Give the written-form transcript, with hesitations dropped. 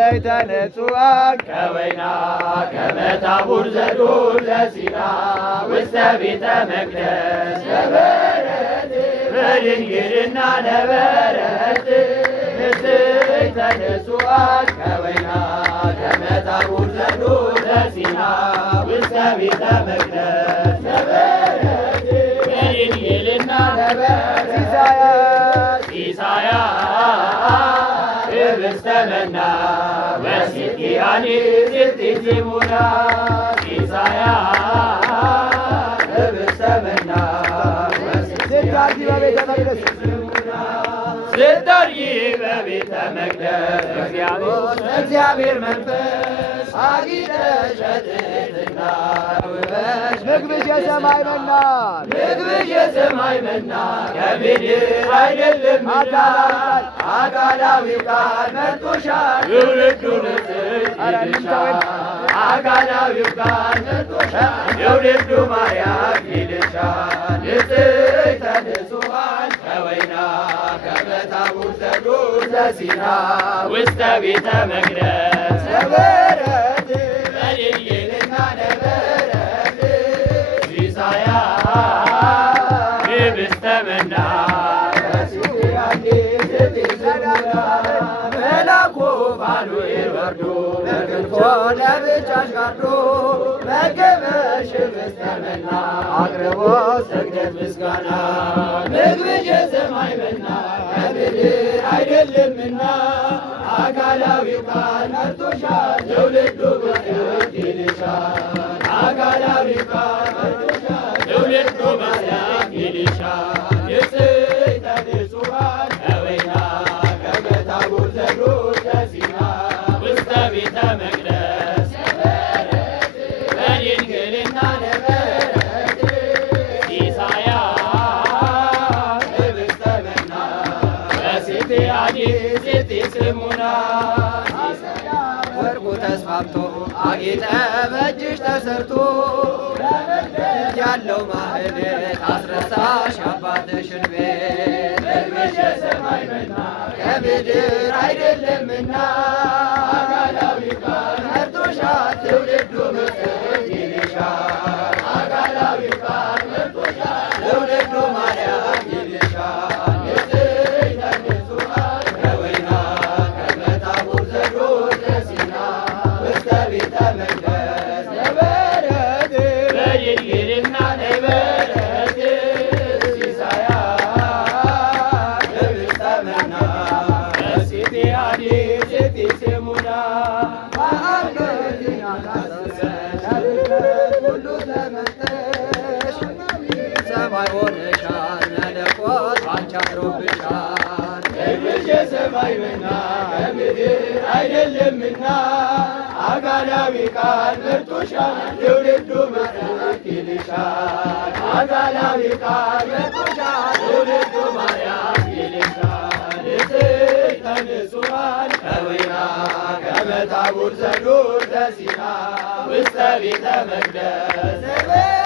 እሰይ ተንጹሐን ከወይና ከመታቡር ዘዱር ለሲና ውስተ ቤተ መቅደስ ነበረት በድንግልና ነበረት እሰይ ተንጹሐን ከወይና ከመታቡር ዘዱር ለሲና ውስተ ቤተ መቅደስ ነበረት በድንግልና ነበረት ሲሳያ ህብስተ መና ወሲቲያኒ ሲቲሙና ሲሳያ ህብስተ መና ስታርጊ በቤተ መቅደስ ስታርጊ በቤተ መቅደስ እግዚአብሔር መንፈስ አጊጠሽ ትሕትና ውበሽ ምግብሽ የሰማይ መና ምግብሽ የሰማይ መና ከምድር አይደለምና አካላዊው ቃል መጥቶሻል ትውልዱን ይልሻል አካላዊው ቃል መጥቶሻል ትውልዱ ማርያም ይልሻል ንጽሕተ ንጹሐን ከወይና ከመታቡር ዘዱር ለሲና ውስተ ቤተ መቅደስ ነበረት በድንግልና ነበረት ሲሳያ ህብስተ መና መላኩ ፋኑኤል ወርዶ በክንፎ ለብቻሽ ጋርዶ መገበሽ ህብስተ መና አቅርቦ ስግደት ምስጋና ምግብሽ የሰማይ መና ከምድር አይደለምና አካላዊው ቃል መርቶሻል ትውልዱ ብፅዕት ይልሻል አካላዊው ቃል መርቶሻል ትውልዱ ማርያም ይልሻል ንጽሕተ ንጹሐን ከወይና ከመታቡር ዘዱር ለሲና ውስተ ቤተ መቅደስ ነበረት በድንግልና ነበረት ሲሳያ ህብስተ መና በሲቲያኒ ሲቲስሙና ወርቁ ተስፋፍቶ አጌጠ በእጅሽ ተሰርቶ ያለው ማህሌት አስረሳሽ አባትሽን ቤት ምግብሽ የሰማይ መና ከምድር አይደለምና አካላዊ ቃል መርቶሻል ትውልዱ ብፅዕት ይልሻል አካላዊ ቃል መርቶሻል ትውልዱ ማርያም ይልሻል ንጽሕተ ንጹሐን ከወይና ከመታቡር ዘዱር ለሲና ውስተ ቤተ መቅደስ ነበረት በድንግልና ነበረት ሲሳያ ህብስተ መና በሲቲያኒ ሲቲስሙና ሁሉ ተመጠሽ ሰማይ ሆነሻል መለኮት አንቺ አድሮብሻል ምግብሽ የሰማይ መና ከምድር አይደለምና አካላዊ ቃል መርቶሻል ትውልዱ ብፅዕት ይልሻል አካላዊ ቃል መርቶሻል ትውልዱ ማርያም ይልሻል ንጽሕተ ንጹሐን ከወይና ከመታቡር ዘዱር ለሲና ውስተ ቤተ መቅደስ